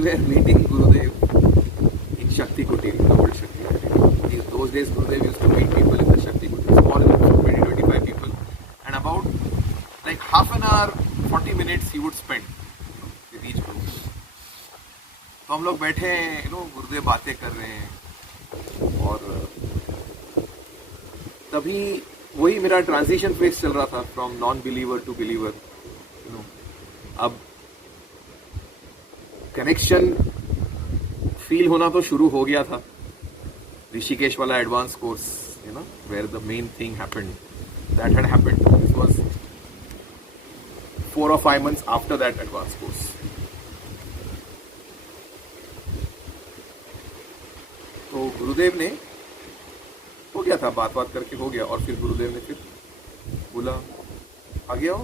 were meeting Gurudev in Shakti Kutir, the old Shakti Kutir. Those days Gurudev used to meet people in the Shakti Kutir, small groups of 20-25 people, and about like half an hour, 40 minutes he would spend with each group. तो हम लोग बैठे हैं, गुरुदेव बातें कर रहे हैं, और तभी वही मेरा ट्रांजिशन फेज चल रहा था from non believer to believer. अब कनेक्शन फील होना तो शुरू हो गया था. ऋषिकेश वाला advance course, where the main thing happened, that had happened. This was 4 or 5 months after that advanced course. तो गुरुदेव ने, हो गया था, बात करके हो गया, और फिर गुरुदेव ने फिर बोला आगे आओ.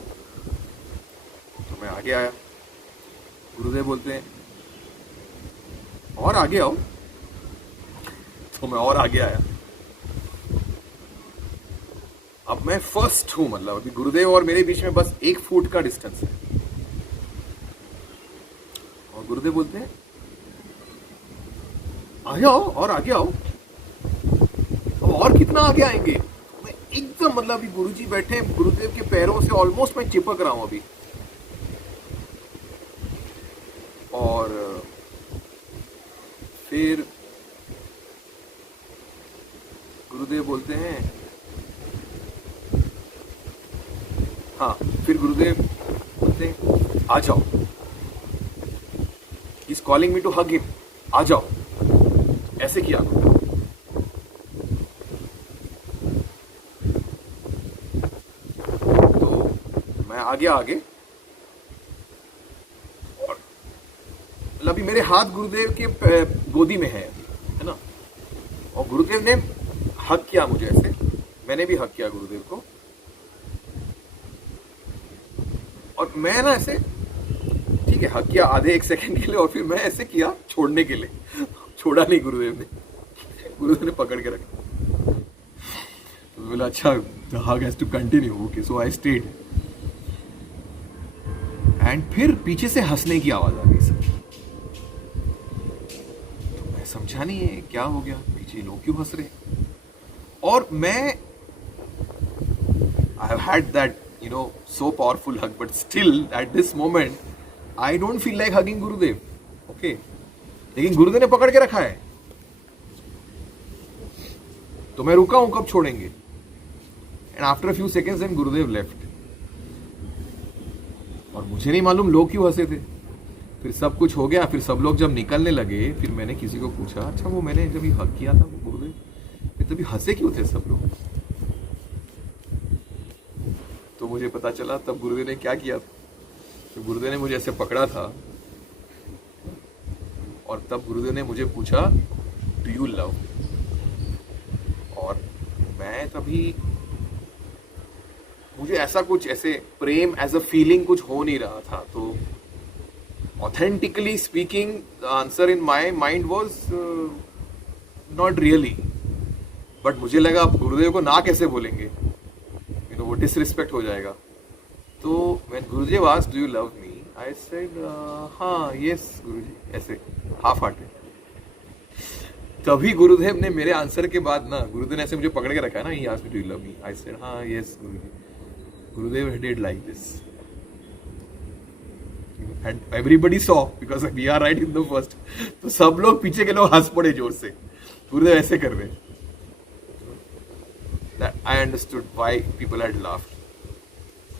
तो मैं आगे आया. गुरुदेव बोलते हैं और आगे आओ. तो मैं और आगे आया. अब मैं फर्स्ट हूं, मतलब अभी गुरुदेव और मेरे बीच में बस 1 फुट का डिस्टेंस है. और गुरुदेव बोलते हैं आगे आओ और आगे आओ. और कितना आगे आएंगे? मैं एकदम, मतलब अभी गुरुजी बैठे, गुरुदेव के पैरों से ऑलमोस्ट मैं चिपक रहा हूं अभी. और फिर गुरुदेव बोलते हैं, हाँ, फिर गुरुदेव बोलते हैं आ जाओ. He is calling me to hug him. आ जाओ. ऐसे किया. तो मैं आ गया आगे, और अभी मेरे हाथ गुरुदेव के गोदी में है ना. और गुरुदेव ने हक किया मुझे ऐसे, मैंने भी हक किया गुरुदेव को. और मैं ना ऐसे, ठीक है, हक किया आधे 1 सेकंड के लिए, और फिर मैं ऐसे किया छोड़ने के लिए. छोड़ा नहीं गुरुदेव ने. गुरुदेव ने पकड़ के रखा. तो बोला अच्छा, the hug has to continue. Okay, so I stayed. And फिर पीछे से हंसने की आवाज आ गई सब. तो मैं समझा नहीं है क्या हो गया, पीछे लोग क्यों हंस रहे. और मैं, I have had that so powerful hug, but still at this moment I don't feel like hugging Gurudev. Okay, लेकिन गुरुदेव ने पकड़ के रखा है, तो मैं रुका हूं कब छोड़ेंगे. And after few seconds then Gurudev left. और मुझे नहीं मालूम लोग क्यों हंसे थे. फिर सब कुछ हो गया. फिर सब लोग जब निकलने लगे, फिर मैंने किसी को पूछा, अच्छा वो मैंने जब ये हग किया था वो गुरुदेव, फिर तभी हंसे क्यों थे सब लोग. तो मुझे पता चला तब गुरुदेव ने क्या किया था. तो गुरुदेव ने मुझे ऐसे पकड़ा था, और तब गुरुदेव ने मुझे पूछा डू यू लव. और मैं तभी, मुझे ऐसा कुछ, ऐसे प्रेम एज अ फीलिंग कुछ हो नहीं रहा था. तो authentically speaking the answer in my mind was not really. But मुझे लगा अब गुरुदेव को ना कैसे बोलेंगे, वो डिसरिस्पेक्ट हो जाएगा. तो when Gurudev asked do you love me, I said हाँ, यस गुरुजी, ऐसे हाफ हार्टेड. तभी गुरुदेव ने मेरे आंसर के बाद ना, गुरुदेव ने ऐसे मुझे पकड़ के रखा है ना, he asked do you love me, I said हाँ, yes Guruji. Gurudev did like this, and everybody saw, because we are right in the first. तो सब लोग, पीछे के लोग हंस पड़े जोर से. गुरुदेव ऐसे कर रहे. That I understood why people had laughed.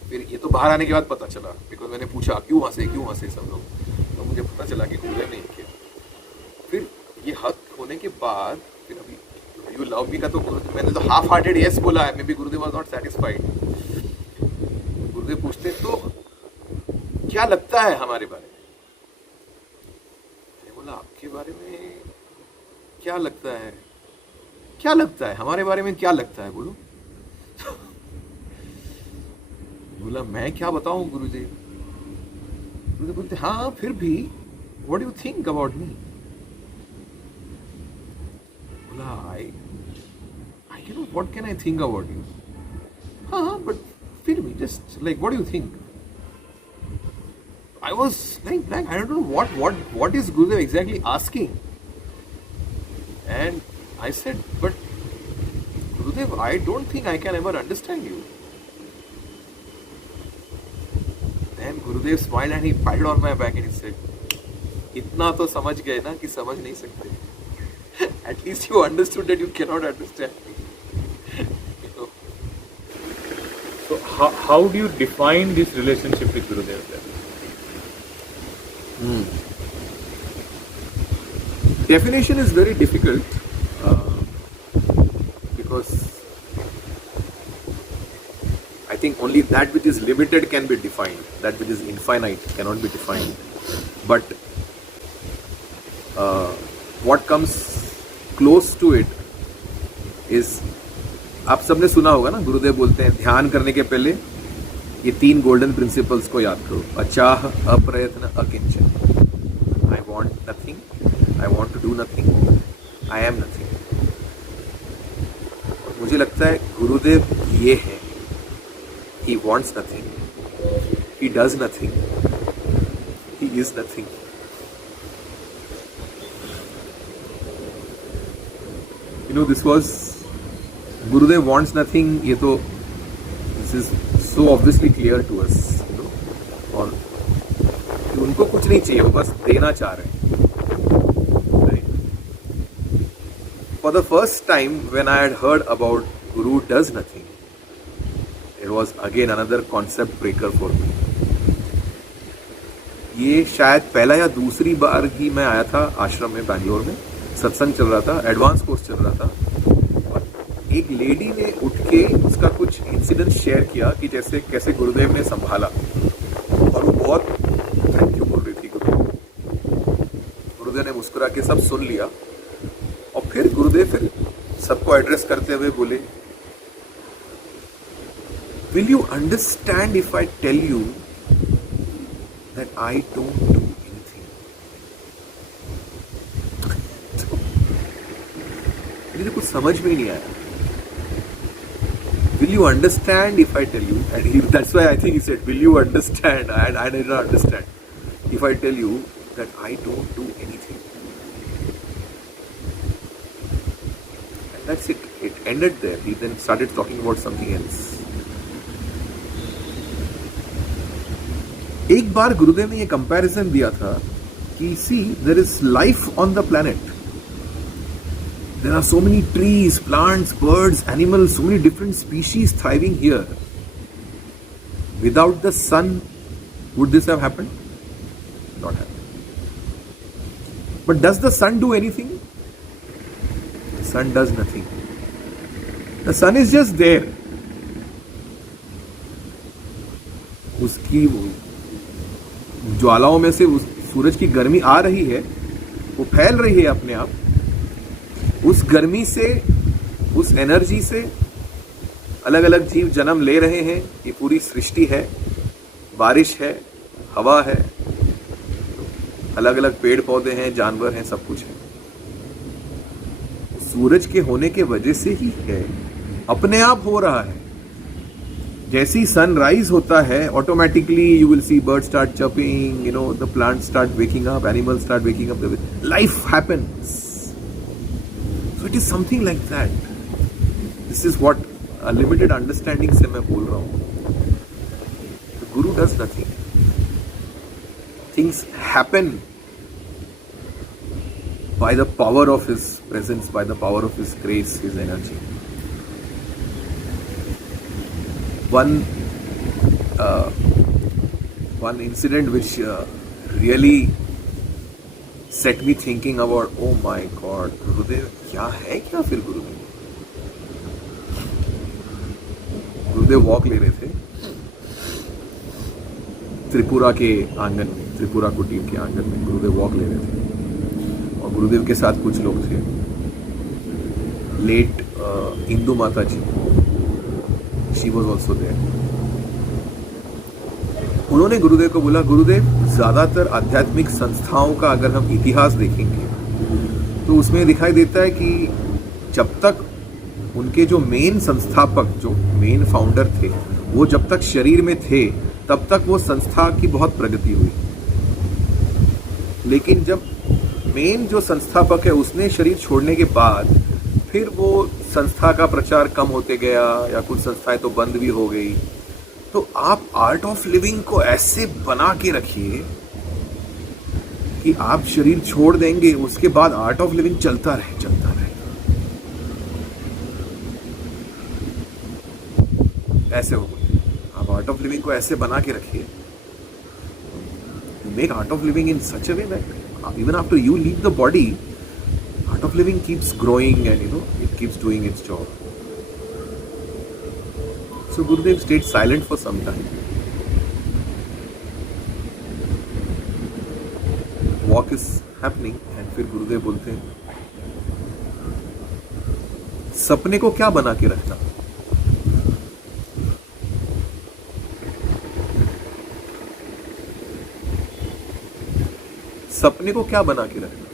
फिर ये तो बाहर आने के बाद पता चला, बिकॉज मैंने पूछा क्यों हंसे सब लोग. तो मुझे पता चला कि गुरुदेव ने किया. फिर ये हक होने के बाद, फिर अभी यू लव मी का तो मैंने तो हाफ हार्टेड यस बोला है. May be Gurudev was not satisfied. गुरुदेव पूछते तो क्या लगता है हमारे बारे में. मैंने बोला आपके बारे में क्या लगता है, क्या लगता है हमारे बारे में, क्या लगता है बोलो. बोला मैं क्या बताऊं गुरुजी. गुरुजी बोलते हाँ फिर भी what do you think about me. बोला I you know what can I think about you. हाँ बट फिर भी just like what do you think. I was like blank. I don't know what is Gurudev exactly asking. And I said, but Gurudev, I don't think I can ever understand you. And Gurudev smiled and he patted on my back and he said, इतना तो समझ गए ना कि समझ नहीं सकते. At least you understood that you cannot understand me. You know? So how do you define this relationship with Gurudev then? Definition is very difficult because I think only that which is limited can be defined. That which is infinite cannot be defined. But what comes close to it is, आप सबने सुना होगा ना, गुरुदेव बोलते हैं ध्यान करने के पहले ये 3 गोल्डन प्रिंसिपल्स को याद करो. अचाह, अप्रयत्न, अकिंचन. I want nothing, I want to do nothing, I am nothing. मुझे लगता है गुरुदेव ये है. He wants nothing, he does nothing, he is nothing. You know, this was Gurudev wants nothing. ये तो this is so obviously clear to us, you know. और उनको कुछ नहीं चाहिए, वो बस देना चाह रहे हैं. Right? For the first time when I had heard about Guru does nothing, it was again another concept breaker for me. ये शायद पहला या दूसरी बार ही मैं आया था आश्रम में बैंगलोर में. सत्संग चल रहा था, एडवांस कोर्स चल रहा था, और एक लेडी ने उठ के उसका कुछ इंसिडेंट शेयर किया कि जैसे कैसे गुरुदेव ने संभाला, और वो बहुत थैंक यू बोल रही थी. गुरुदेव ने मुस्कुरा के सब सुन लिया, और फिर गुरुदेव फिर सबको एड्रेस करते हुए बोले, will you understand if I tell you that I don't do. मुझे कुछ समझ में ही नहीं आया. Will you understand if I tell you? And that's why I think he said, will you understand? And I did not understand. If I tell you that I don't do anything. And that's it. It ended there. He then started talking about something else. एक बार गुरुदेव ने ये comparison दिया था कि see, there is life on the planet. There are so many trees, plants, birds, animals, so many different species thriving here. Without the sun, would this have happened? Not happened. But does the sun do anything? The sun does nothing. The sun is just there. उसकी ज्वालाओं में से उस सूरज की गर्मी आ रही है, वो फैल रही है अपने आप. उस गर्मी से, उस एनर्जी से अलग अलग जीव जन्म ले रहे हैं. ये पूरी सृष्टि है, बारिश है, हवा है, अलग अलग पेड़ पौधे हैं, जानवर हैं, सब कुछ है. सूरज के होने के वजह से ही है, अपने आप हो रहा है. जैसे ही सनराइज होता है, automatically you will see bird start chirping, you know, the plant start waking up, animal start waking up, life happens. So it is something like that. This is what a limited understanding से मैं बोल रहा हूँ. The Guru does nothing. Things happen by the power of his presence, by the power of his grace, his energy. One incident which really set me thinking about, oh my God, गुरुदेव क्या है क्या फिर गुरुदेव. गुरुदेव walk ले रहे थे त्रिपुरा के आंगन में, त्रिपुरा कुटीर के आंगन में गुरुदेव वॉक ले रहे थे, और गुरुदेव के साथ कुछ लोग थे. लेट इंदु माता जी, शी वॉज ऑल्सो देयर. उन्होंने गुरुदेव को बोला, गुरुदेव ज़्यादातर आध्यात्मिक संस्थाओं का अगर हम इतिहास देखेंगे तो उसमें दिखाई देता है कि जब तक उनके जो मेन संस्थापक, जो मेन फाउंडर थे, वो जब तक शरीर में थे तब तक वो संस्था की बहुत प्रगति हुई. लेकिन जब मेन जो संस्थापक है उसने शरीर छोड़ने के बाद फिर वो संस्था का प्रचार कम होते गया या कुछ संस्थाएं तो बंद भी हो गई। तो आप आर्ट ऑफ लिविंग को ऐसे बना के रखिए कि आप शरीर छोड़ देंगे, उसके बाद आर्ट ऑफ लिविंग चलता रहे, चलता रहे। ऐसे हो गए आप आर्ट ऑफ लिविंग को ऐसे बना के रखिए, make art of living in such a way that even after you leave the body, art of living keeps growing and it keeps doing its job. So Gurudev stayed silent for some time. Walk is happening and फिर गुरुदेव बोलते हैं, सपने को क्या बना के रखना? सपने को क्या बना के रखना?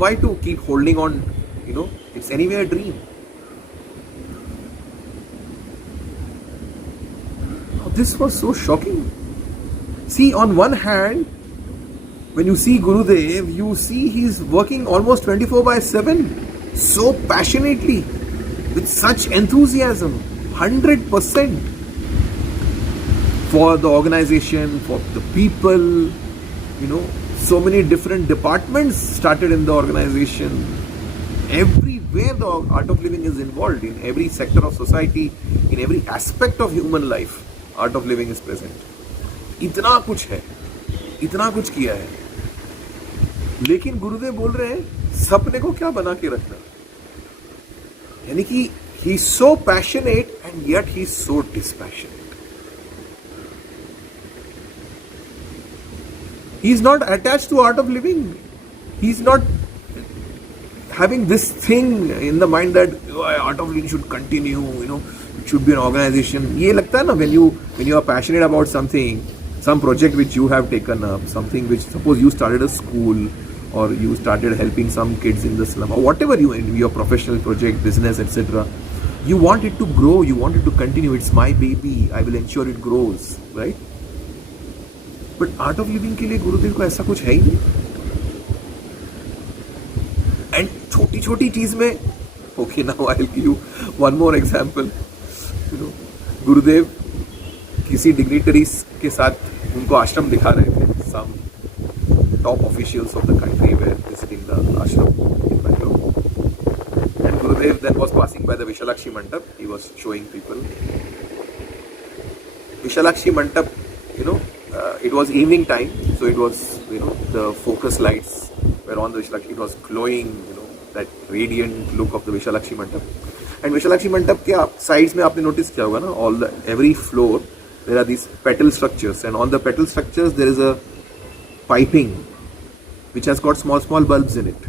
Why to keep holding on? It's anyway a dream. Now, this was so shocking. See, on one hand, when you see Gurudev, you see he's working almost 24/7, so passionately, with such enthusiasm, 100% for the organization, for the people, so many different departments started in the organization. Everywhere the art of living is involved, in every sector of society, in every aspect of human life, art of living is present. इतना कुछ है, इतना कुछ किया है, लेकिन गुरुदेव बोल रहे हैं सपने को क्या बना के रखना। यानी कि he is so passionate and yet he is so dispassionate. He is not attached to art of living. He is not having this thing in the mind that art of living should continue, it should be an organization. ये लगता है ना, when you are passionate about something, some project which you have taken up, something which, suppose you started a school or you started helping some kids in the slum or whatever your professional project, business, etc. You want it to grow, you want it to continue. It's my baby, I will ensure it grows, right? But art of living के लिए गुरुदेव को ऐसा कुछ है ही नहीं। And छोटी छोटी चीज में, okay now I will give you one more example. गुरुदेव किसी डिग्निटरीज के साथ उनको आश्रम दिखा रहे थे, some top officials of the country were visiting the ashram in Bangalore, and Gurudev then was passing by the Vishalakshi Mandap, he was showing people Vishalakshi Mandap, it was evening time, so it was, the focus lights were on the Vishalakshi. It was glowing, that radiant look of the Vishalakshi Mandap. And Vishalakshi Mandap के sides में आपने notice किया होगा ना, every floor there are these petal structures, and on the petal structures there is a piping which has got small bulbs in it.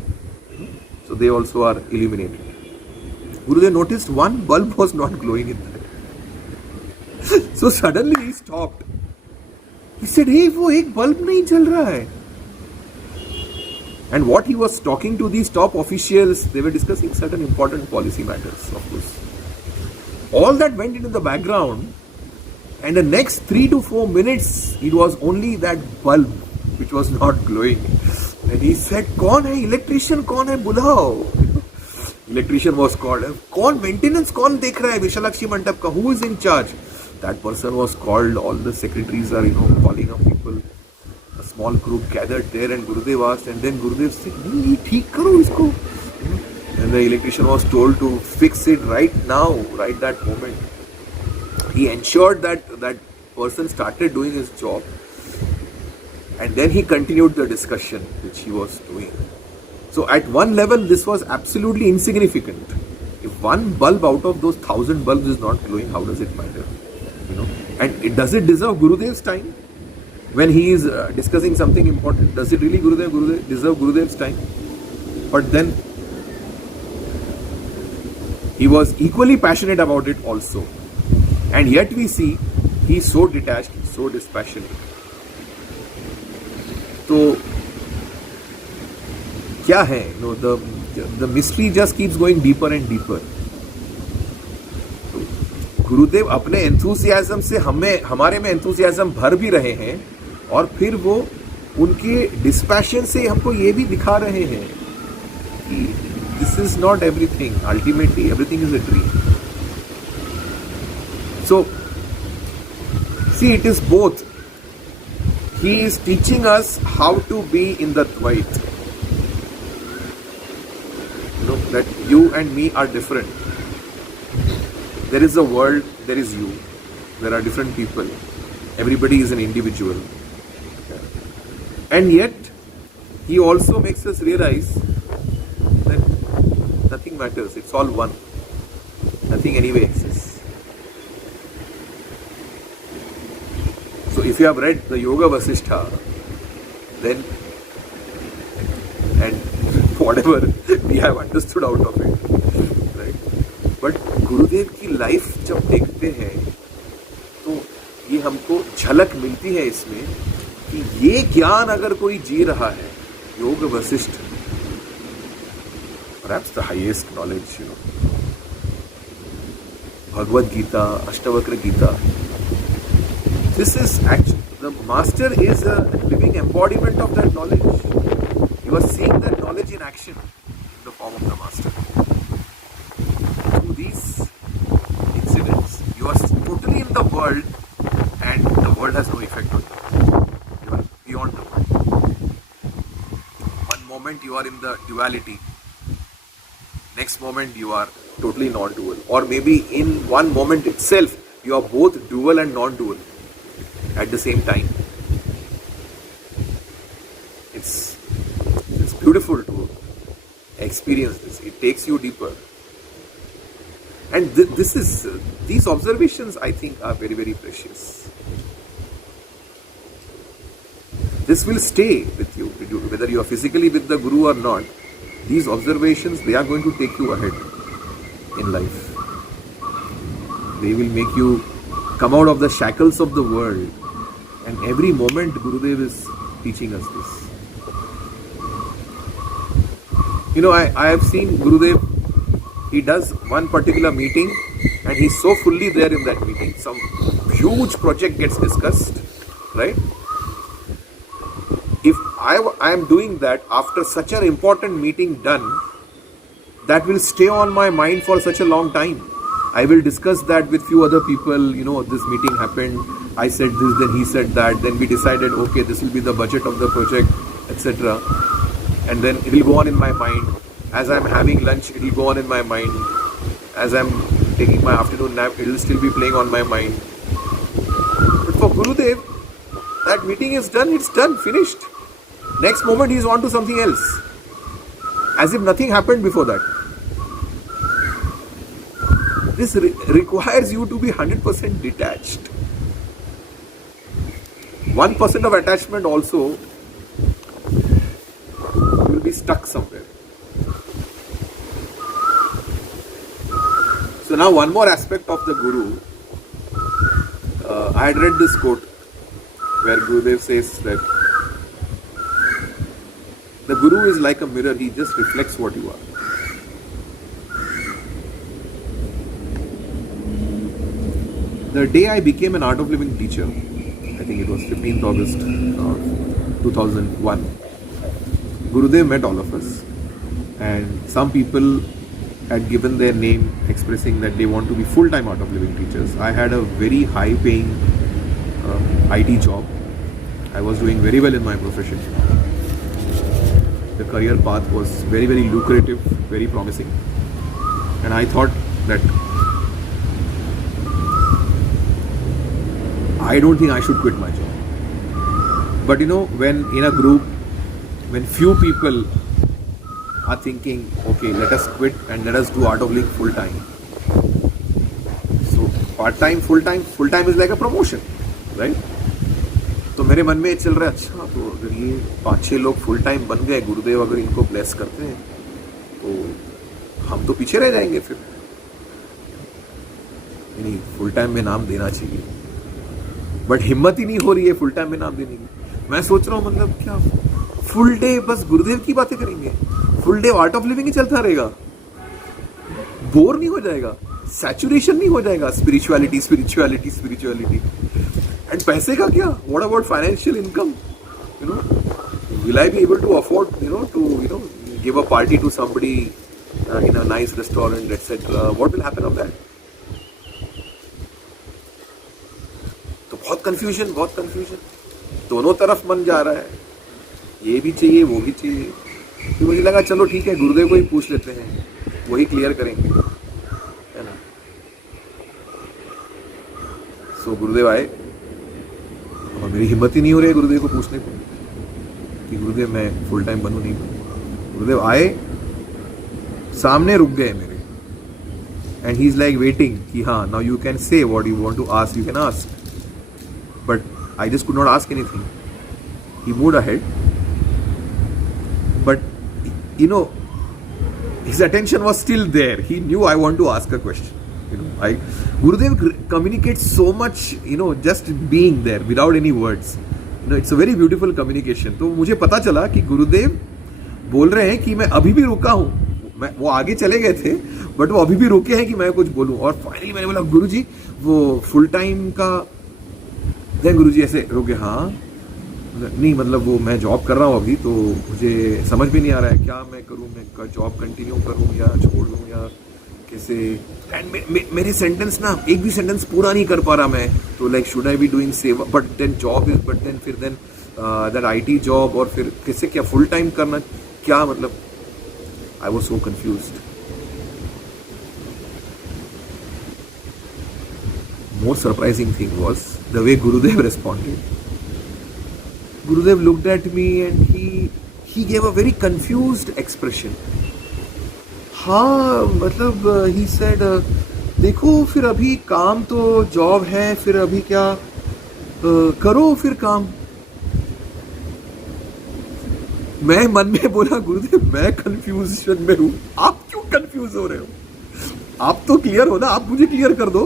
So they also are illuminated. Gurudev noticed one bulb was not glowing in that. So suddenly he stopped. He said, hey, वो एक bulb नहीं जल रहा है. And what he was talking to these top officials, they were discussing certain important policy matters, of course. All that went into the background, and the next 3 to 4 minutes, it was only that bulb which was not glowing. And he said, कौन है electrician, कौन है, बुलाओ. Electrician was called. कौन maintenance कौन देख रहा है विशालाक्षी मंडप का? Who is in charge? That person was called. All the secretaries are, calling up people. A small group gathered there, and Gurudev asked, and then Gurudev said, "नहीं, ठीक करो इसको." And the electrician was told to fix it right now, right that moment. He ensured that that person started doing his job, and then he continued the discussion which he was doing. So at one level, this was absolutely insignificant. If one bulb out of those 1,000 bulbs is not glowing, how does it matter? And does it deserve Gurudev's time? When he is discussing something important, does it really deserve Gurudev's time? But then he was equally passionate about it also. And yet we see he is so detached, so dispassionate. So क्या है? The mystery just keeps going deeper and deeper. गुरुदेव अपने enthusiasm से हमारे में enthusiasm भर भी रहे हैं, और फिर वो उनके डिस्पैशन से हमको ये भी दिखा रहे हैं कि this is not everything, ultimately everything is a dream. So see, it is both. He is teaching us how to be in the Dvait. That you and me are different. There is a world, there is you. There are different people. Everybody is an individual. And yet, he also makes us realize that nothing matters. It's all one. Nothing anyway exists. So if you have read the Yoga Vasishtha, then, and whatever we have understood out of it, right? But गुरुदेव की life जब देखते हैं तो ये हमको झलक मिलती है इसमें कि ये ज्ञान अगर कोई जी रहा है, योग Vashishtha, perhaps the highest knowledge, Bhagavad Gita, Ashtavakra Gita. This is actually, the master is a living embodiment of that knowledge. You are seeing that knowledge in action in the form of the master. Through these incidents, you are totally in the world, and the world has no effect on you. You are beyond the world. One moment you are in the duality, next moment you are totally non-dual. Or maybe in one moment itself, you are both dual and non-dual at the same time. It's beautiful to experience this. It takes you deeper. And these observations, I think, are very, very precious. This will stay with you, whether you are physically with the Guru or not. These observations, they are going to take you ahead in life. They will make you come out of the shackles of the world. And every moment Gurudev is teaching us this. I have seen Gurudev, he does one particular meeting and he's so fully there in that meeting. Some huge project gets discussed, right? If I am doing that after such an important meeting done, that will stay on my mind for such a long time. I will discuss that with few other people. This meeting happened, I said this, then he said that, then we decided, okay, this will be the budget of the project, etc. And then it will go on in my mind. As I'm having lunch, it will go on in my mind. As I'm taking my afternoon nap, it will still be playing on my mind. But for Gurudev, that meeting is done, it's done, finished. Next moment, he's on to something else. As if nothing happened before that. This requires you to be 100% detached. 1% of attachment also, you will be stuck somewhere. So now one more aspect of the Guru. I had read this quote where Gurudev says that the Guru is like a mirror, he just reflects what you are. The day I became an Art of Living teacher, I think it was 15th August 2001, Gurudev met all of us, and some people had given their name expressing that they want to be full-time Art of Living teachers. I had a very high-paying IT job. I was doing very well in my profession. The career path was very, very lucrative, very promising, and I thought that I don't think I should quit my job. But when in a group, when few people are thinking, okay, let us quit and let us do Art of Living full time. So part-time, full-time is like a promotion, right? तो मेरे मन में चल रहा है, अच्छा तो अगर ये 5-6 लोग फुल टाइम बन गए, गुरुदेव अगर इनको ब्लेस करते हैं तो हम तो पीछे रह जाएंगे फिर. नहीं, फुल टाइम में नाम देना चाहिए, बट हिम्मत ही नहीं हो रही है फुल टाइम में नाम देने की. मैं सोच रहा हूँ मतलब क्या फुल डे बस गुरुदेव की बातें करेंगे, full day Art of Living ही चलता रहेगा, बोर नहीं हो जाएगा. सैचुरेशन नहीं हो जाएगा स्पिरिचुअलिटी स्पिरिचुअलिटी स्पिरिचुअलिटी? एंड पैसे का क्या? What about financial income? You know, will I be able to afford, to give a party to somebody in a nice restaurant, etc.? What will happen of that? तो बहुत confusion, दोनों तरफ मन जा रहा है, ये भी चाहिए वो भी चाहिए। तो मुझे लगा चलो ठीक है, गुरुदेव को ही पूछ लेते हैं, वही क्लियर करेंगे, है ना। सो गुरुदेव आए और मेरी हिम्मत ही नहीं हो रही है गुरुदेव को पूछने को कि गुरुदेव मैं फुल टाइम बनूं नहीं बनूं। गुरुदेव आए, सामने रुक गए मेरे, and he is like waiting कि हाँ, now you can say what you want to ask, you can ask. But I just could not ask anything. He moved ahead, but his attention was still there. He knew I want to ask a question. Gurudev communicates so much, just being there without any words. It's a very beautiful communication. तो मुझे पता चला कि गुरुदेव बोल रहे हैं कि मैं अभी भी रुका हूँ। वो आगे चले गए थे, बट वो अभी भी रुके हैं कि मैं कुछ बोलूँ। और फाइनली मैंने बोला, गुरुजी वो फुल टाइम का। देन गुरुजी ऐसे रुके, हाँ नहीं मतलब वो मैं जॉब कर रहा हूँ अभी, तो मुझे समझ भी नहीं आ रहा है क्या मैं करूँ, मैं जॉब कंटिन्यू करूँ या छोड़ दूँ या कैसे। एंड मेरे सेंटेंस ना, एक भी सेंटेंस पूरा नहीं कर पा रहा मैं। तो like should I be doing seva, but then job is, but then फिर देन दैट IT जॉब, और फिर कैसे क्या फुल टाइम करना, क्या मतलब। I was so confused. More surprising thing was the way Gurudev responded. Gurudev looked at me and he gave a very confused expression. हाँ मतलब he said, देखो फिर अभी काम तो जॉब है, फिर अभी क्या करो फिर काम. मैं मन में बोला, गुरुदेव मैं कंफ्यूजन में हूँ, आप क्यों कंफ्यूज हो रहे हो? आप तो क्लियर हो ना, आप मुझे क्लियर कर दो.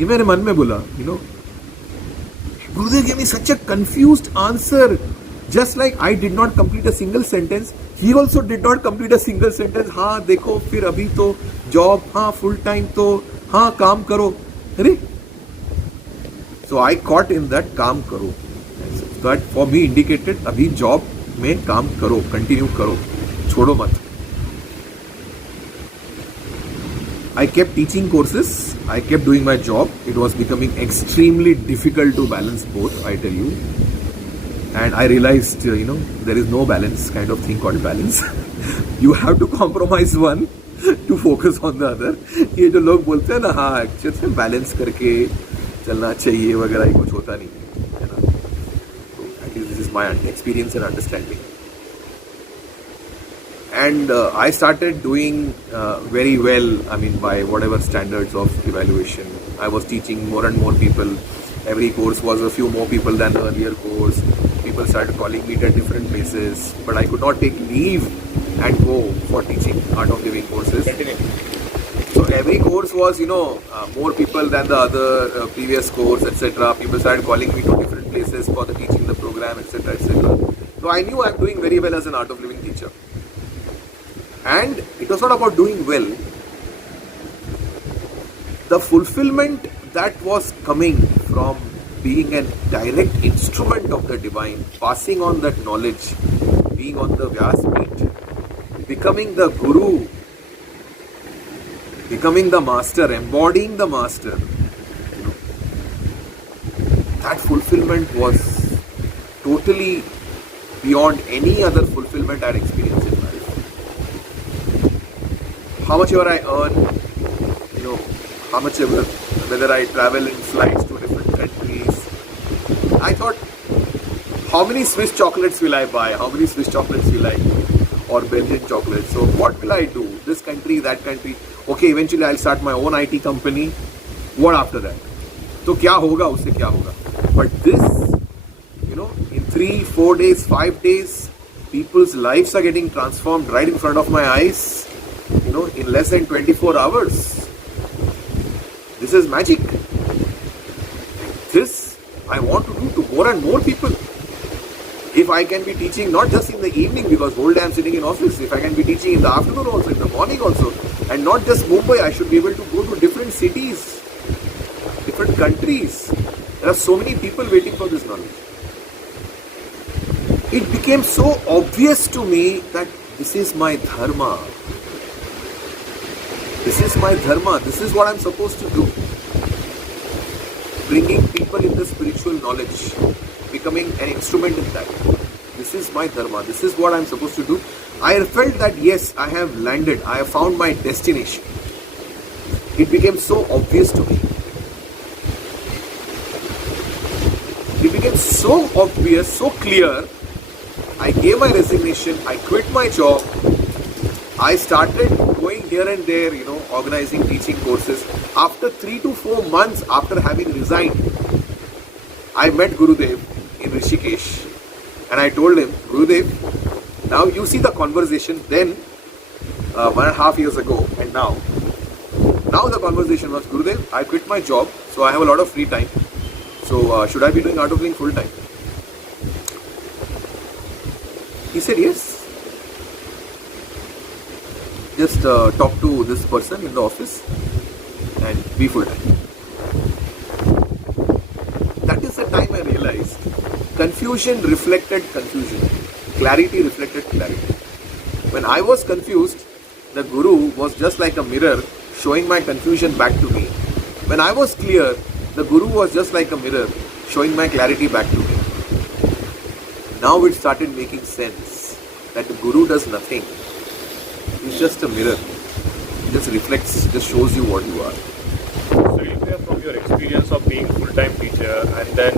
ये मैंने मन में बोला, Gurudev gave me such a confused answer. Just like I did not complete a single sentence, he also did not complete a single sentence. हाँ देखो फिर अभी तो जॉब, हाँ फुल टाइम तो, हाँ काम करो. अरे, so I caught in that काम करो. That for me indicated अभी जॉब में काम करो, कंटिन्यू करो, छोड़ो मत. I kept teaching courses, I kept doing my job. It was becoming extremely difficult to balance both, I tell you. And I realized, there is no balance kind of thing called balance. You have to compromise one to focus on the other. ये जो लोग बोलते हैं ना, हाँ actually में balance करके चलना चाहिए वगैरह, कुछ होता नहीं है ना. So at least this is my experience and understanding. And I started doing very well, by whatever standards of evaluation. I was teaching more and more people. Every course was a few more people than the earlier course. People started calling me at different places, but I could not take leave and go for teaching Art of Living courses. So every course was, more people than the other previous course, etc. People started calling me to different places for the teaching the program, etc., etc. So I knew I'm doing very well as an Art of Living teacher. And it was not about doing well. The fulfillment that was coming from being a direct instrument of the divine, passing on that knowledge, being on the Vyaspeeth, becoming the guru, becoming the master, embodying the master. That fulfillment was totally beyond any other fulfillment I had experienced in life. How much ever I earn, how much ever, whether I travel in flights to different countries. I thought, how many Swiss chocolates will I buy? How many Swiss chocolates will I eat? Or Belgian chocolates? So what will I do? This country, that country. Okay, eventually I'll start my own IT company. What after that? So क्या होगा, उससे क्या होगा? But this, in 3, 4 days, 5 days, people's lives are getting transformed right in front of my eyes. In less than 24 hours. This is magic. This I want to do to more and more people. If I can be teaching not just in the evening because whole day I'm sitting in office, if I can be teaching in the afternoon also, in the morning also, and not just Mumbai, I should be able to go to different cities, different countries. There are so many people waiting for this knowledge. It became so obvious to me that this is my dharma. This is my dharma. This is what I'm supposed to do. Bringing people in the spiritual knowledge, becoming an instrument in that. This is my dharma. This is what I'm supposed to do. I felt that yes, I have landed. I have found my destination. It became so obvious to me. It became so obvious, so clear. I gave my resignation. I quit my job. I started going here and there, organizing teaching courses. After 3 to 4 months after having resigned, I met Gurudev in Rishikesh and I told him, Gurudev, now you see the conversation then 1.5 years ago and now. Now the conversation was, Gurudev, I quit my job, so I have a lot of free time. So should I be doing Art of Living full time? He said yes. Just talk to this person in the office and be full time. That is the time I realized confusion reflected confusion, clarity reflected clarity. When I was confused, the Guru was just like a mirror showing my confusion back to me. When I was clear, the Guru was just like a mirror showing my clarity back to me. Now it started making sense that the Guru does nothing. He's just a mirror. He just reflects, just shows you what you are. So you hear from your experience of being full-time teacher and then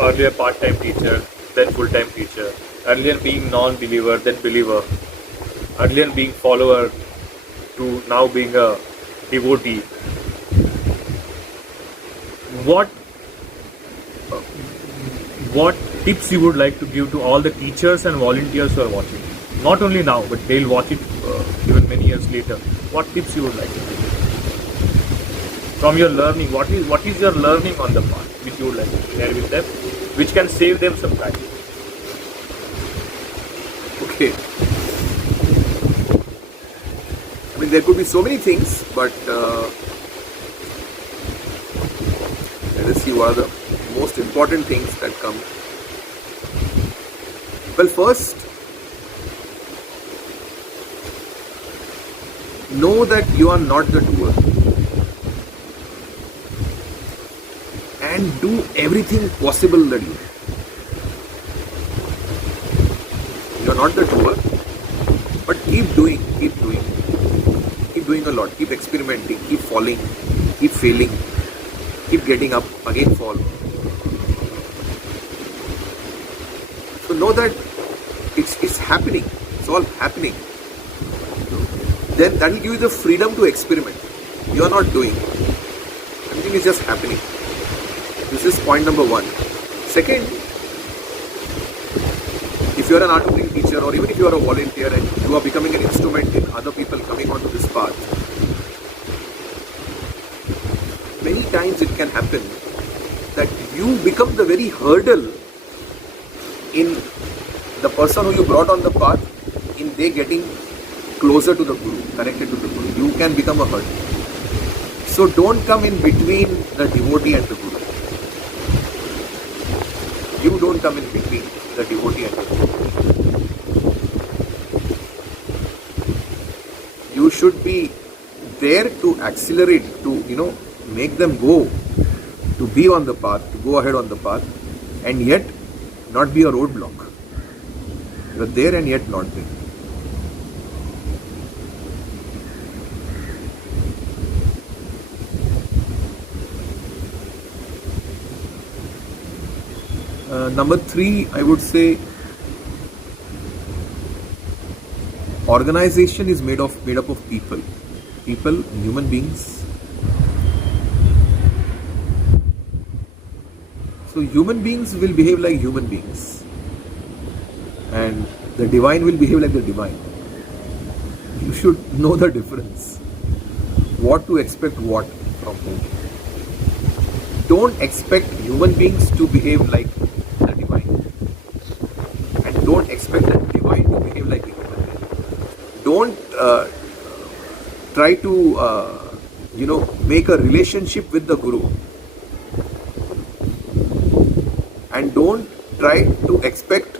earlier part-time teacher, then full-time teacher, earlier being non-believer, then believer, earlier being follower to now being a devotee. What tips you would like to give to all the teachers and volunteers who are watching? Not only now, but they'll watch it even many years later. What tips you would like to give? From your learning, what is your learning on the path which you would like to share with them, which can save them some time? Okay. I mean, there could be so many things, but let us see what are the most important things that come. Well, first, know that you are not the doer and do everything possible that you can. You are not the doer, but keep doing a lot, keep experimenting, keep falling, keep failing, keep getting up, again fall. So know that it's happening, it's all happening. Then that will give you the freedom to experiment. You are not doing. Everything is just happening. This is point number one. Second, if you are an art of living teacher or even if you are a volunteer and you are becoming an instrument in other people coming onto this path, many times it can happen that you become the very hurdle in the person who you brought on the path, in they getting closer to the Guru, connected to the Guru. You can become a hurdle. So don't come in between the devotee and the Guru. You don't come in between the devotee and the Guru. You should be there to accelerate, to make them go, to be on the path, to go ahead on the path, and yet not be a roadblock. You are there and yet not there. Number 3, I would say, organization is made up of people, human beings. So human beings will behave like human beings, and the divine will behave like the divine. You should know the difference. What to expect what from whom. Don't expect human beings to behave like the divine. expect that divine to behave like a human being. Don't try to make a relationship with the guru, and don't try to expect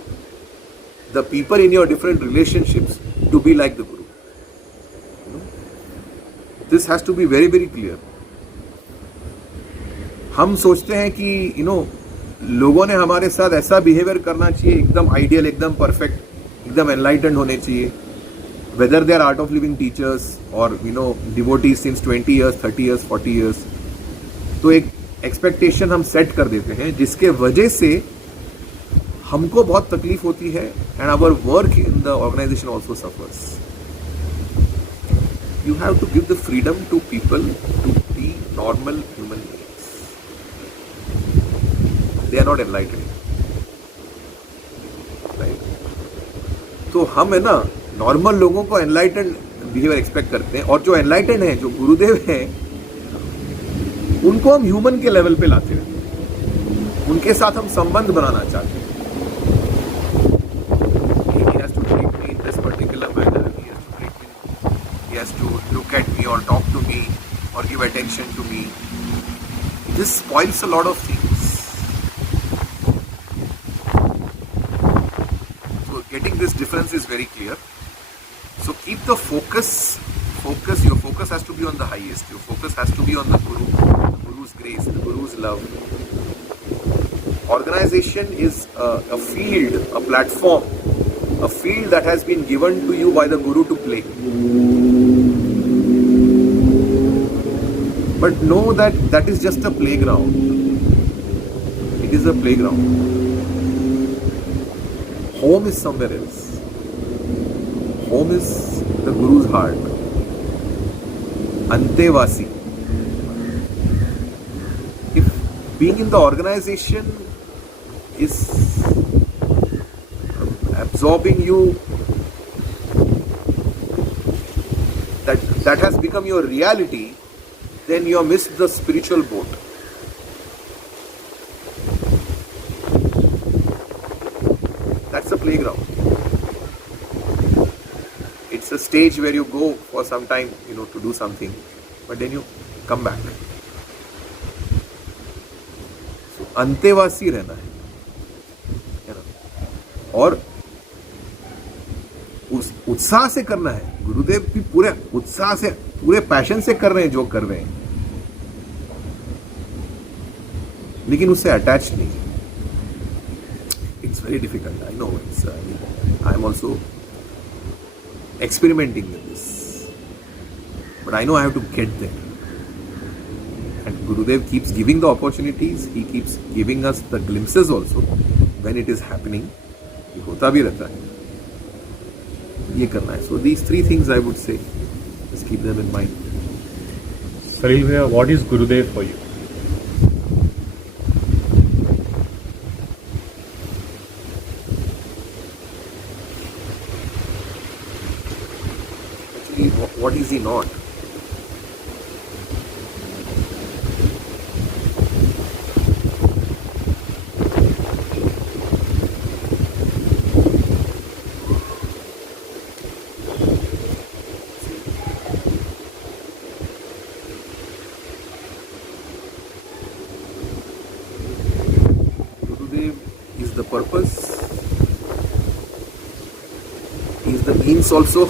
the people in your different relationships to be like the guru. This has to be very very clear. हम सोचते हैं कि लोगों ने हमारे साथ ऐसा behaviour करना चाहिए, एकदम आइडियल, एकदम परफेक्ट, एकदम एनलाइटेंड होने चाहिए, whether they are art of living teachers or devotees since 20 years, 30 years, 40 years. तो एक एक्सपेक्टेशन हम सेट कर देते हैं जिसके वजह से हमको बहुत तकलीफ होती है, and our work in the organisation also suffers. You have to give the freedom to people to be normal human beings. They are not enlightened, right? तो हम है ना नॉर्मल लोगों को एनलाइटेंड बिहेवियर एक्सपेक्ट करते हैं, और जो एनलाइटेंड है, जो गुरुदेव हैं, उनको हम ह्यूमन के लेवल पे लाते हैं, उनके साथ हम संबंध बनाना चाहते हैं. He has to treat me in this particular manner. He has to look at me or talk to me or give attention to me. This spoils a lot of things. So getting this difference is very clear. So keep the focus. Your focus has to be on the highest. Your focus has to be on the Guru, the Guru's grace, the Guru's love. Organization is a field, a platform, a field that has been given to you by the Guru to play. But know that that is just a playground. It is a playground. Home is somewhere else. Home is the Guru's heart. Antevasi. If being in the organization is absorbing you, that has become your reality, then you have missed the spiritual boat. That's the playground. It's a stage where you go for some time, to do something, but then you come back. So, अंतेवासी रहना है ना, और उस उत्साह से करना है. गुरुदेव भी पूरे उत्साह से, पूरे पैशन से कर रहे हैं जो कर रहे हैं, लेकिन उससे अटैच नहीं. It's very difficult. I know. I am also experimenting with this, but I know I have to get there. And Gurudev keeps giving the opportunities. He keeps giving us the glimpses also when it is happening. ये होता भी रहता है. ये करना है. So these three things I would say, just keep them in mind. Salil bhaiya, what is Gurudev for you? Actually, what is he not? Is the purpose, is the means also.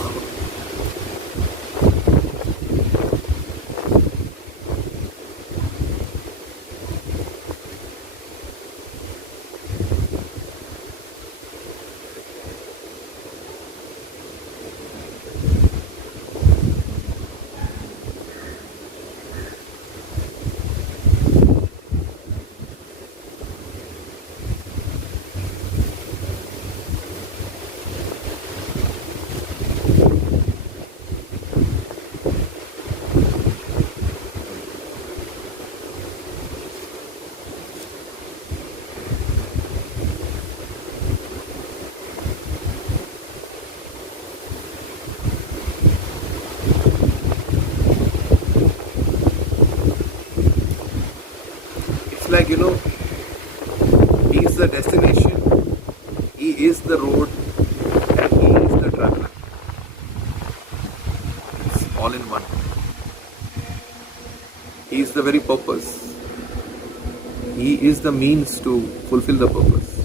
Like, he is the destination, he is the road, all in one. He is the very purpose. He is the means to fulfill the purpose.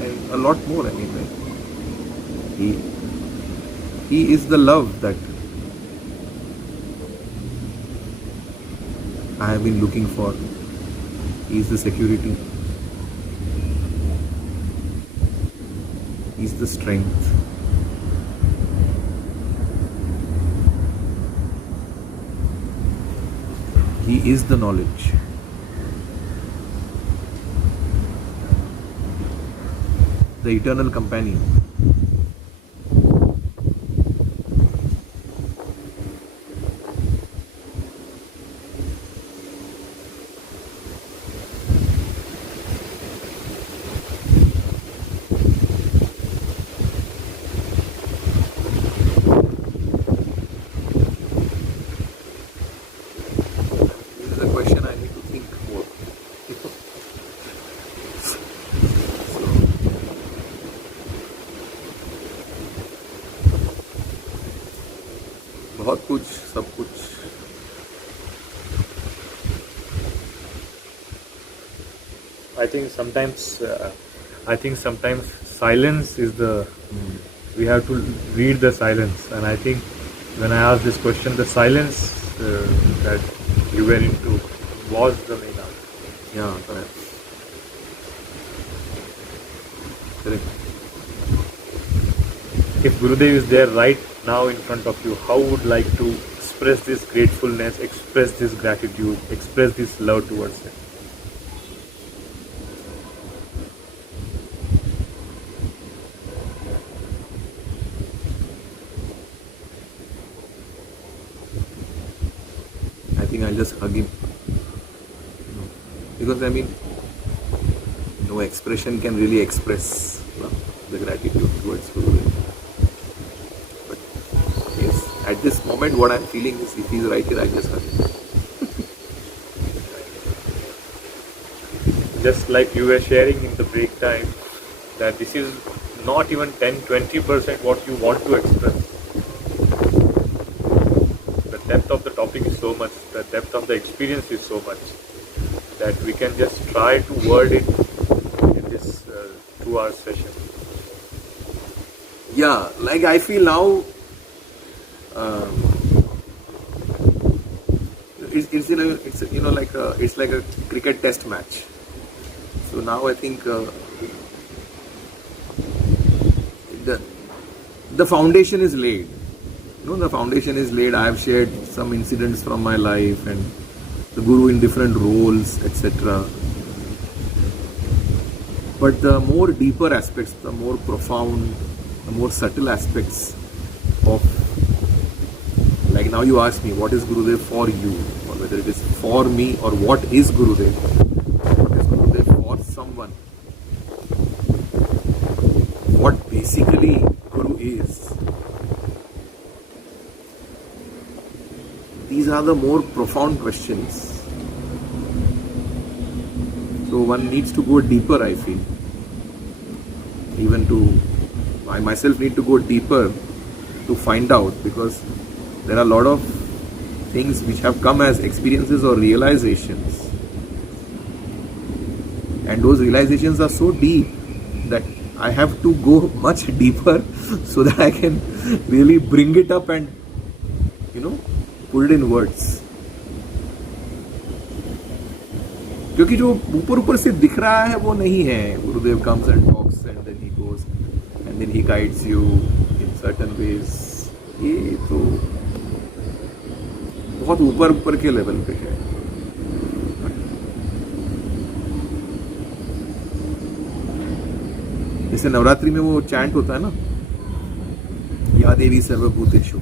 And a lot more, I mean, like, he is the love that I have been looking for. He is the security. He is the strength. He is the knowledge. The eternal companion. This is a question I need to think more. बहुत कुछ, सब कुछ. I think sometimes silence is the. We have to read the silence, and I think when I asked this question, the silence that you were into was the main answer. Yeah, perhaps. Correct. If Gurudev is there right now in front of you, how would you like to express this gratefulness, express this gratitude, express this love towards him? I think I'll just hug him. Because I mean, no expression can really express the gratitude towards Gurudev. But yes, at this moment, what I'm feeling is if he's right here, I'll just hug him. Just like you were sharing in the break time, that this is not even 10-20% what you want to express. The depth of the topic is so much, the depth of the experience is so much, that we can just try to word it in this 2-hour session. Yeah, like I feel now, it's like a cricket test match. So now I think the foundation is laid. The foundation is laid. I have shared some incidents from my life and the Guru in different roles, etc. But the more deeper aspects, the more profound, the more subtle aspects of, like now you ask me, what is Gurudev for you? Or whether it is for me, or what is Gurudev? What is Gurudev for someone? What basically Guru is? These are the more profound questions. So one needs to go deeper, I feel. I myself need to go deeper to find out, because there are a lot of things which have come as experiences or realizations. And those realizations are so deep that I have to go much deeper so that I can really bring it up and, put it in words. क्योंकि जो ऊपर ऊपर से दिख रहा है वो नहीं है. Gurudev comes and talks and then he goes and then he guides you in certain ways. ये तो बहुत ऊपर ऊपर के लेवल पे है. जैसे नवरात्रि में वो चैंट होता है ना, या देवी सर्वभूतेषु,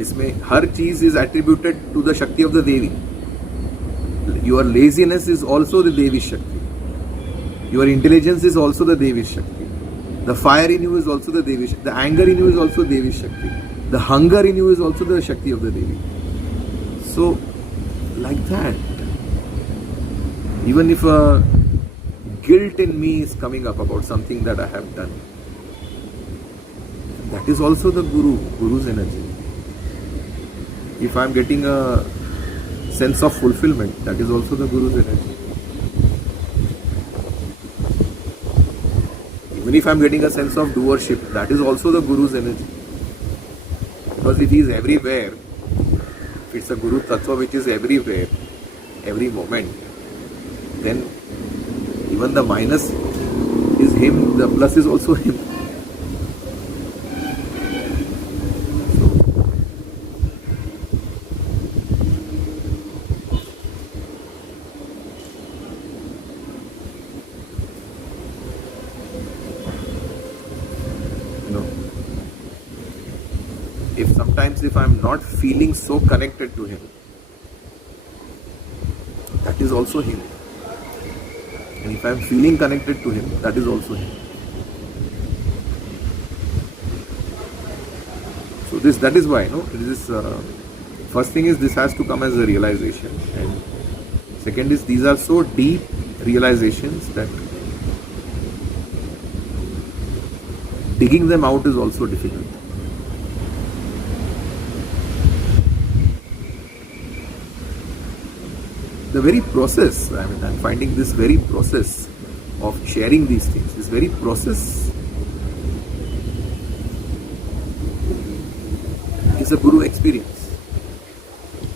इसमें हर चीज इज एट्रीब्यूटेड टू द शक्ति of the Devi. Your laziness is also the Devi Shakti. Your intelligence is also the Devi Shakti. The fire in you is also the Devi Shakti. The anger in you is also Devi Shakti. The hunger in you is also the Shakti of the Devi. So, like that, even if a guilt in me is coming up about something that I have done, that is also the Guru's energy. If I am getting a sense of fulfillment, that is also the Guru's energy. Even if I am getting a sense of doership, that is also the Guru's energy. Because if he is everywhere, if it's a Guru Tattva which is everywhere, every moment, then even the minus is him, the plus is also him. If I'm not feeling so connected to him, that is also him. And if I'm feeling connected to him, that is also him. So that is why, first thing is this has to come as a realization, and second is these are so deep realizations that digging them out is also difficult. The very process, I'm finding this very process of sharing these things, this very process is a Guru experience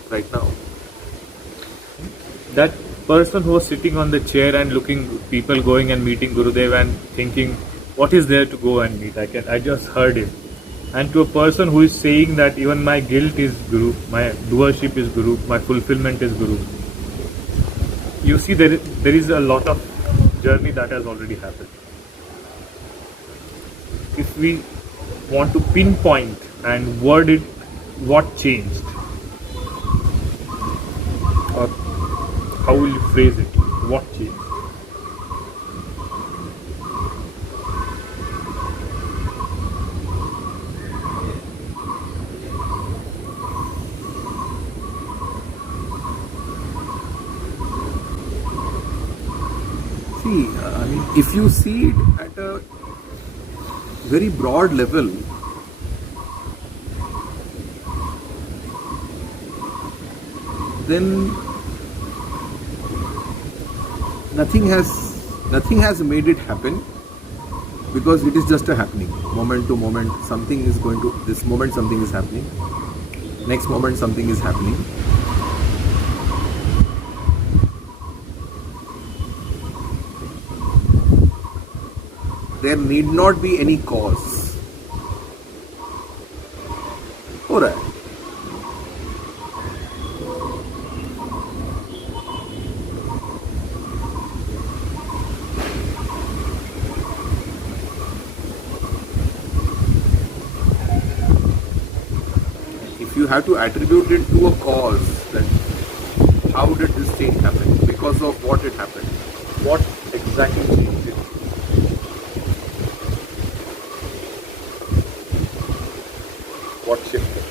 right now. That person who was sitting on the chair and looking people going and meeting Gurudev and thinking, what is there to go and meet? I just heard him. And to a person who is saying that even my guilt is Guru, my doership is Guru, my fulfillment is Guru. You see, there is a lot of journey that has already happened. If we want to pinpoint and word it, what changed? Or how will you phrase it? What changed? If you see it at a very broad level, then nothing has made it happen, because it is just a happening, moment to moment. This moment something is happening, next moment something is happening. There need not be any cause. हो रहा है. If you have to attribute it to a cause, then how did this thing happen? Because of what it happened? What exactly changed it? What shifted?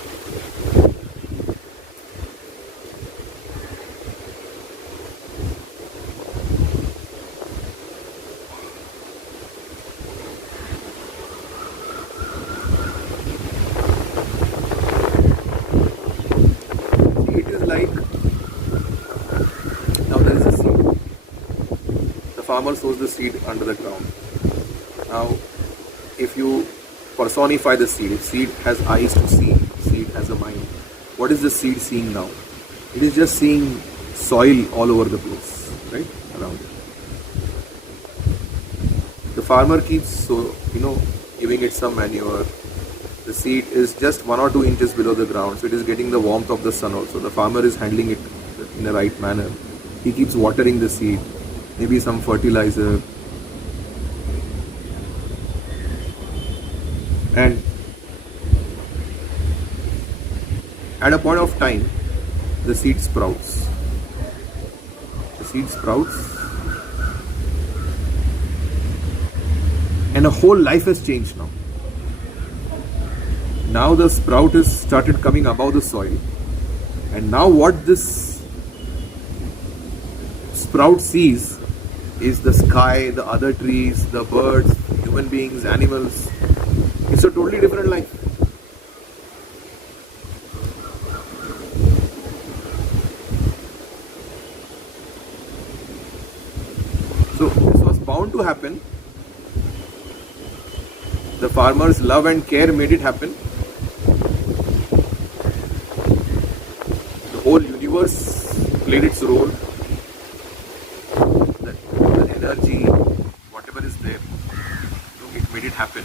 It is like, now there is a seed. The farmer sows the seed under the ground. Now, if you personify the seed, if seed has eyes to see, seed has a mind, what is the seed seeing now? It is just seeing soil all over the place, right, around it. The farmer keeps giving it some manure. The seed is just 1 or 2 inches below the ground, so it is getting the warmth of the sun also. The farmer is handling it in the right manner. He keeps watering the seed, maybe some fertilizer. And at a point of time, the seed sprouts. The seed sprouts, and a whole life has changed now. Now the sprout has started coming above the soil, and now what this sprout sees is the sky, the other trees, the birds, human beings, animals. It's a totally different life. So this was bound to happen. The farmer's love and care made it happen. The whole universe played its role. The energy, whatever is there, it made it happen.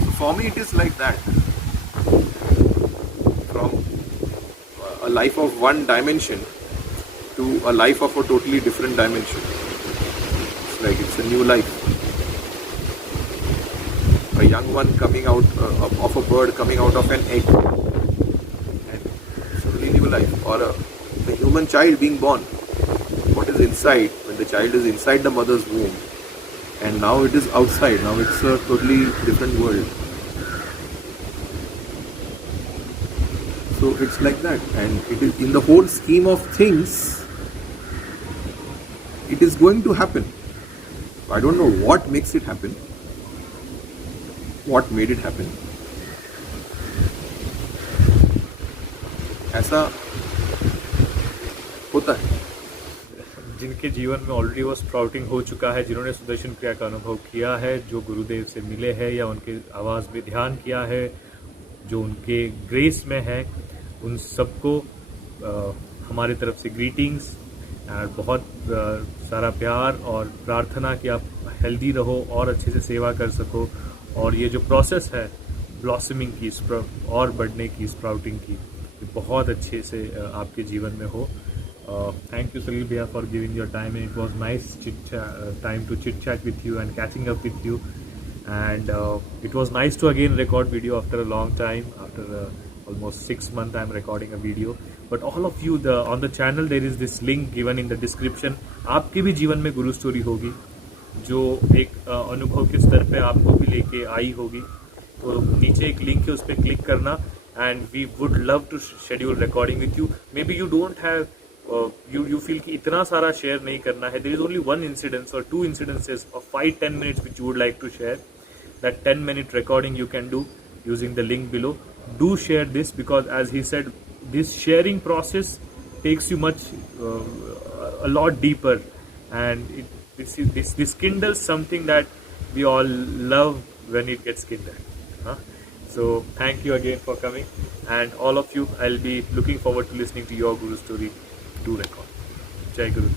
So for me, it is like that. From a life of one dimension to a life of a totally different dimension. It's like it's a new life. A young one coming out of a bird coming out of an egg, and it's a really new life. Or a human child being born. What is inside when the child is inside the mother's womb, and now it is outside. Now it's a totally different world. So it's like that, and it is in the whole scheme of things. It is going to happen. I don't know what makes it happen. What made it happen? ऐसा होता है. जिनके जीवन में already वो sprouting हो चुका है, जिन्होंने सुदर्शन क्रिया का अनुभव किया है, जो गुरुदेव से मिले हैं या उनके आवाज़ में ध्यान किया है, जो उनके ग्रेस में है, उन सबको हमारी तरफ से ग्रीटिंग्स और बहुत सारा प्यार और प्रार्थना कि आप हेल्दी रहो और अच्छे से सेवा कर सको, और ये जो प्रोसेस है ब्लॉसमिंग की और बढ़ने की, स्प्राउटिंग की, ये बहुत अच्छे से आपके जीवन में हो. Thank you Salil Bhaiya for giving your time, and it was nice time to chit chat with you and catching up with you, and it was nice to again record video after a long time. After almost 6 months I'm recording a video, but all of you on the channel there is this link given in the description. आपके भी जीवन में गुरु story होगी जो एक अनुभव के स्तर पे आपको भी लेके आई होगी, तो नीचे एक लिंक है, उस पर क्लिक करना, and we would love to schedule recording with you. Maybe you don't have you feel कि इतना सारा शेयर नहीं करना है. there is only one incidence or two incidences of 5-10 minutes which you would like to share. That 10-minute recording you can do using the link below. Do share this, because as he said, this sharing process takes you much a lot deeper, and this kindles something that we all love when it gets kindled. So thank you again for coming, and all of you, I'll be looking forward to listening to your Guru story. Do record. Jai Guru.